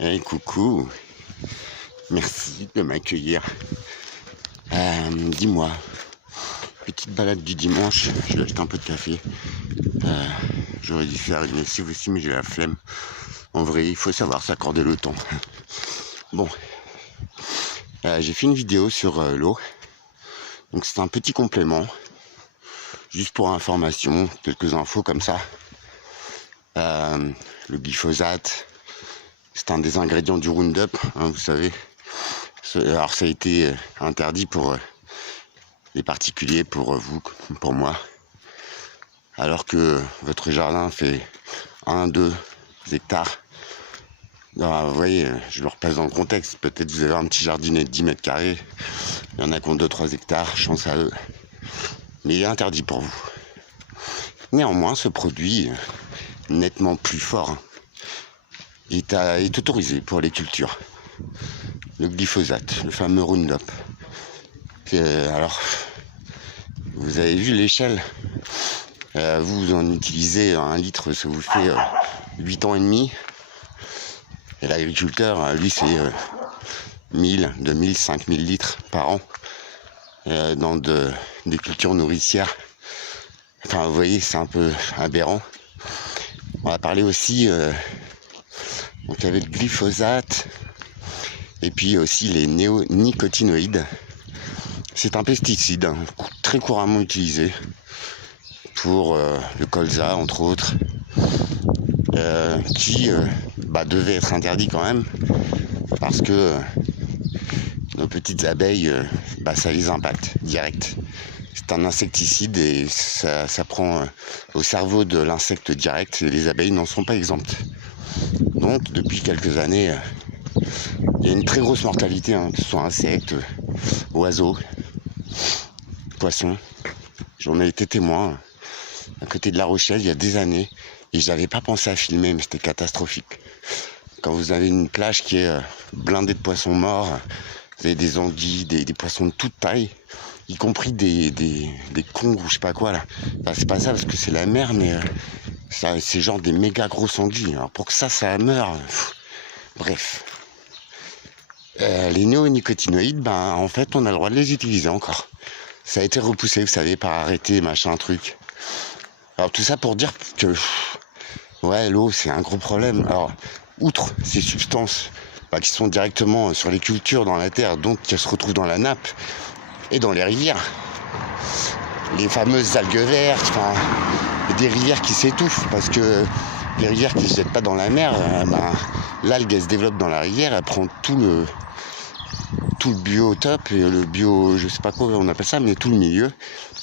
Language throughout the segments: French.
Hey, coucou, merci de m'accueillir. Dis-moi, petite balade du dimanche, je vais acheter un peu de café. J'aurais dû faire une lessive aussi, mais j'ai la flemme. En vrai, il faut savoir s'accorder le temps. Bon, j'ai fait une vidéo sur l'eau. Donc c'est un petit complément, juste pour information, quelques infos comme ça. Le glyphosate, c'est un des ingrédients du Roundup, hein, vous savez. Alors ça a été interdit pour les particuliers, pour vous, pour moi. Alors que votre jardin fait 1-2 hectares. Alors, vous voyez, je le repasse dans le contexte. Peut-être vous avez un petit jardinet de 10 mètres carrés. Il y en a qui ont 2-3 hectares, chance à eux. Mais il est interdit pour vous. Néanmoins, ce produit, nettement plus fort, est autorisé pour les cultures. Le glyphosate, le fameux Roundup. Alors, vous avez vu l'échelle, vous en utilisez 1 litre, ça vous fait 8 ans et demi. Et l'agriculteur, lui, c'est 1000, 2000, 5000 litres par an dans des cultures nourricières. Enfin, vous voyez, c'est un peu aberrant. On va parler aussi, donc il y avait le glyphosate, et puis aussi les néonicotinoïdes. C'est un pesticide très couramment utilisé pour le colza, entre autres, qui devait être interdit quand même, parce que nos petites abeilles, ça les impacte direct. C'est un insecticide et ça prend au cerveau de l'insecte direct, et les abeilles n'en sont pas exemptes. Donc depuis quelques années, il y a une très grosse mortalité, que ce soit insectes, oiseaux, poissons. J'en ai été témoin à côté de La Rochelle il y a des années, et je n'avais pas pensé à filmer, mais c'était catastrophique. Quand vous avez une plage qui est blindée de poissons morts, vous avez des anguilles, des poissons de toute taille, y compris des congres ou je sais pas quoi là. Enfin, c'est pas ça parce que c'est la mer, mais c'est genre des méga grosses anguilles. Alors pour que ça meure, bref. Les néonicotinoïdes, en fait, on a le droit de les utiliser encore. Ça a été repoussé, vous savez, par arrêté, machin, truc. Alors tout ça pour dire que, l'eau, c'est un gros problème. Alors, outre ces substances qui sont directement sur les cultures dans la terre, donc qui se retrouvent dans la nappe et dans les rivières, les fameuses algues vertes, des rivières qui s'étouffent, parce que les rivières qui ne se jettent pas dans la mer, l'algue, elle se développe dans la rivière, elle prend tout le biotope et le bio, je sais pas quoi on appelle ça, mais tout le milieu.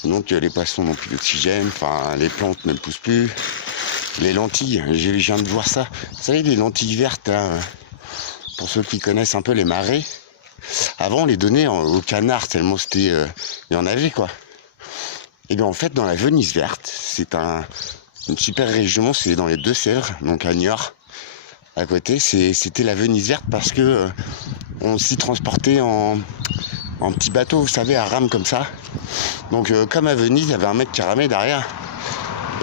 Donc les poissons n'ont plus d'oxygène, les plantes ne poussent plus. Les lentilles, je viens de voir ça. Vous savez, les lentilles vertes, pour ceux qui connaissent un peu les marais, avant on les donnait aux canards tellement c'était, il y en avait quoi. Et bien en fait, dans la Venise verte, c'est une super région, c'est dans les Deux-Sèvres, donc à Niort, à côté, c'était la Venise verte parce que on s'y transportait en petit bateau, vous savez, à rame comme ça. Donc comme à Venise, il y avait un mec qui ramait derrière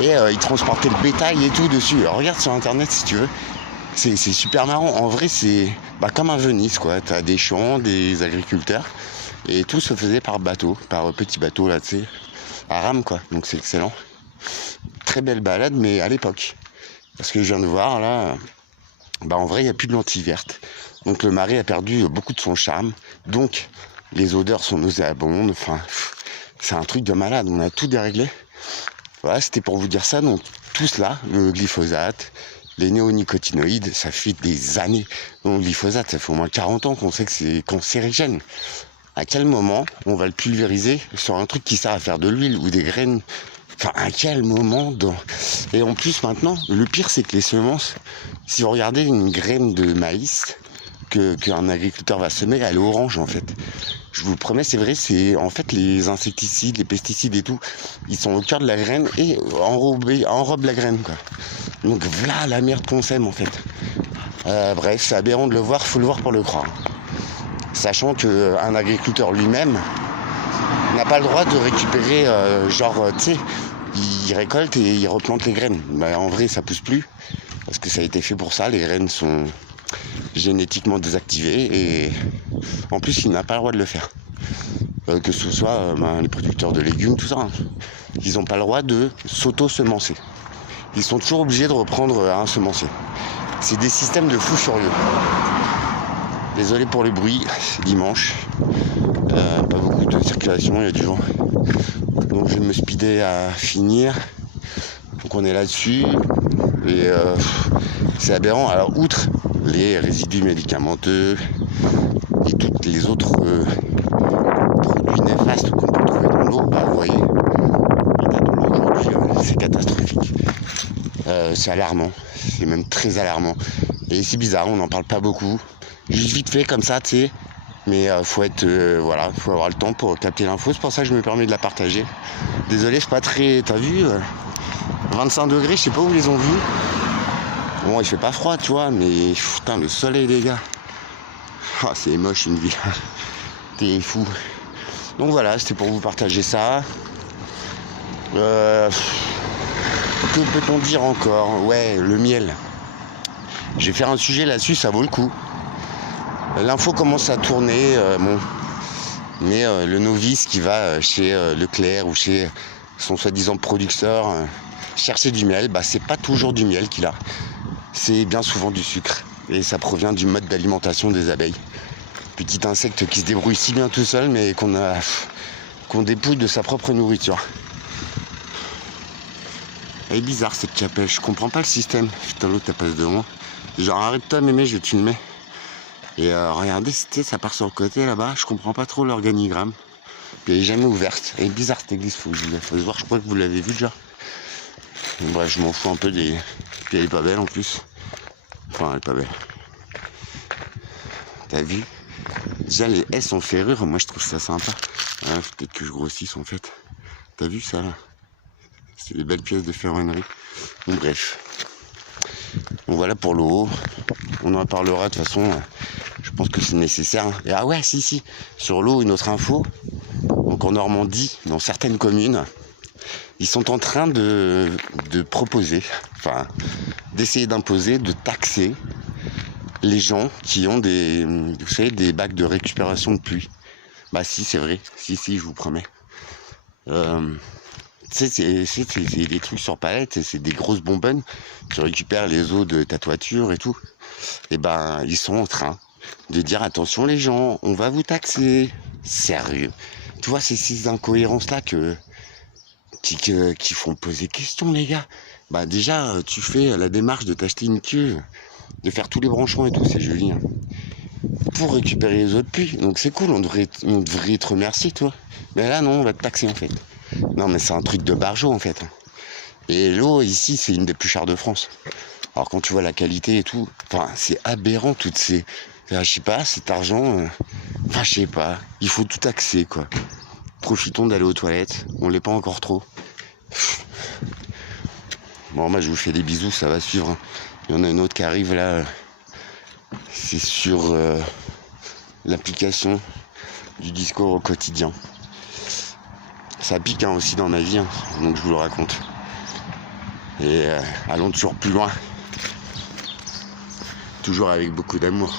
et il transportait le bétail et tout dessus. Alors, regarde sur internet si tu veux, c'est super marrant. En vrai, c'est comme à Venise quoi. T'as des champs, des agriculteurs et tout se faisait par bateau, par petit bateau là, tu sais, à rame quoi. Donc c'est excellent. Très belle balade, mais à l'époque. Parce que je viens de voir là, en vrai, il n'y a plus de lentilles vertes. Donc le marais a perdu beaucoup de son charme. Donc les odeurs sont nauséabondes. Enfin, c'est un truc de malade. On a tout déréglé. Voilà, c'était pour vous dire ça. Donc tout cela, le glyphosate, les néonicotinoïdes, ça fait des années. Donc le glyphosate, ça fait au moins 40 ans qu'on sait que c'est cancérigène. À quel moment on va le pulvériser sur un truc qui sert à faire de l'huile ou des graines? À quel moment Et en plus maintenant, le pire c'est que les semences, si vous regardez une graine de maïs qu'un agriculteur va semer, elle est orange en fait. Je vous le promets, c'est vrai, c'est en fait les insecticides, les pesticides et tout, ils sont au cœur de la graine et enrobent la graine quoi. Donc voilà la merde qu'on sème en fait. Bref, c'est aberrant de le voir, faut le voir pour le croire. Sachant qu'un agriculteur lui-même n'a pas le droit de récupérer, tu sais, il récolte et il replante les graines. En vrai, ça pousse plus, parce que ça a été fait pour ça. Les graines sont génétiquement désactivé, et en plus il n'a pas le droit de le faire. Que ce soit les producteurs de légumes, tout ça, hein. Ils n'ont pas le droit de s'auto-semencer. Ils sont toujours obligés de reprendre un semencier. C'est des systèmes de fous furieux. Désolé pour le bruit, c'est dimanche. Pas beaucoup de circulation, il y a du vent. Donc je vais me speeder à finir. Donc on est là-dessus. Et c'est aberrant. Alors outre les résidus médicamenteux et toutes les autres produits néfastes qu'on peut trouver dans l'eau, vous voyez, l'état de l'eau aujourd'hui, c'est catastrophique. C'est alarmant, c'est même très alarmant. Et c'est bizarre, on n'en parle pas beaucoup. Juste vite fait comme ça, tu sais. Mais faut être, faut avoir le temps pour capter l'info. C'est pour ça que je me permets de la partager. Désolé, c'est pas très. T'as vu 25 degrés, je sais pas où ils les ont vus. Bon, il fait pas froid, tu vois, mais putain, le soleil, les gars. Ah, c'est moche une ville. T'es fou. Donc voilà, c'était pour vous partager ça. Que peut-on dire encore? Ouais, le miel. Je vais faire un sujet là-dessus, ça vaut le coup. L'info commence à tourner, mais le novice qui va chez Leclerc ou chez son soi-disant producteur chercher du miel, c'est pas toujours du miel qu'il a. C'est bien souvent du sucre. Et ça provient du mode d'alimentation des abeilles. Petit insecte qui se débrouille si bien tout seul, mais qu'on dépouille de sa propre nourriture. Elle est bizarre cette capèche, je comprends pas le système. Putain, l'autre elle passe devant. Genre arrête-toi mémé, je vais te filmer. Et regardez, ça part sur le côté là-bas, je comprends pas trop l'organigramme. Puis elle est jamais ouverte. Elle est bizarre cette église, faut se voir, je crois que vous l'avez vu déjà. Bref, je m'en fous un peu des. Puis elle est pas belle en plus. Enfin, elle est pas belle. T'as vu? Déjà les S en ferrure, moi je trouve ça sympa. Ouais, peut-être que je grossisse en fait. T'as vu ça là? C'est des belles pièces de ferronnerie. Bon bref. Donc voilà pour l'eau. On en parlera de toute façon. Je pense que c'est nécessaire. Et ah ouais, si. Sur l'eau, une autre info. Donc en Normandie, dans certaines communes, ils sont en train de proposer, d'essayer d'imposer, de taxer les gens qui ont des bacs de récupération de pluie. Si, c'est vrai. Si, je vous promets. C'est des trucs sur palette, c'est des grosses bonbonnes. Tu récupères les eaux de ta toiture et tout. Et ils sont en train de dire attention les gens, on va vous taxer. Sérieux. Tu vois, c'est ces incohérences-là qui font poser question, les gars. Déjà, tu fais la démarche de t'acheter une cuve, de faire tous les branchements et tout, c'est joli. Hein, pour récupérer les eaux de pluie. Donc c'est cool, on devrait te remercier, toi. Mais là, non, on va te taxer, en fait. Non, mais c'est un truc de barjot, en fait. Et l'eau, ici, c'est une des plus chères de France. Alors, quand tu vois la qualité et tout, c'est aberrant, toutes ces... Je sais pas, cet argent... je sais pas. Il faut tout taxer, quoi. Profitons d'aller aux toilettes. On l'est pas encore trop. Bon, moi, je vous fais des bisous, ça va suivre. Hein. Il y en a une autre qui arrive, là. C'est sur l'application du discours au quotidien. Ça pique aussi dans ma vie, hein, donc je vous le raconte. Et allons toujours plus loin. Toujours avec beaucoup d'amour.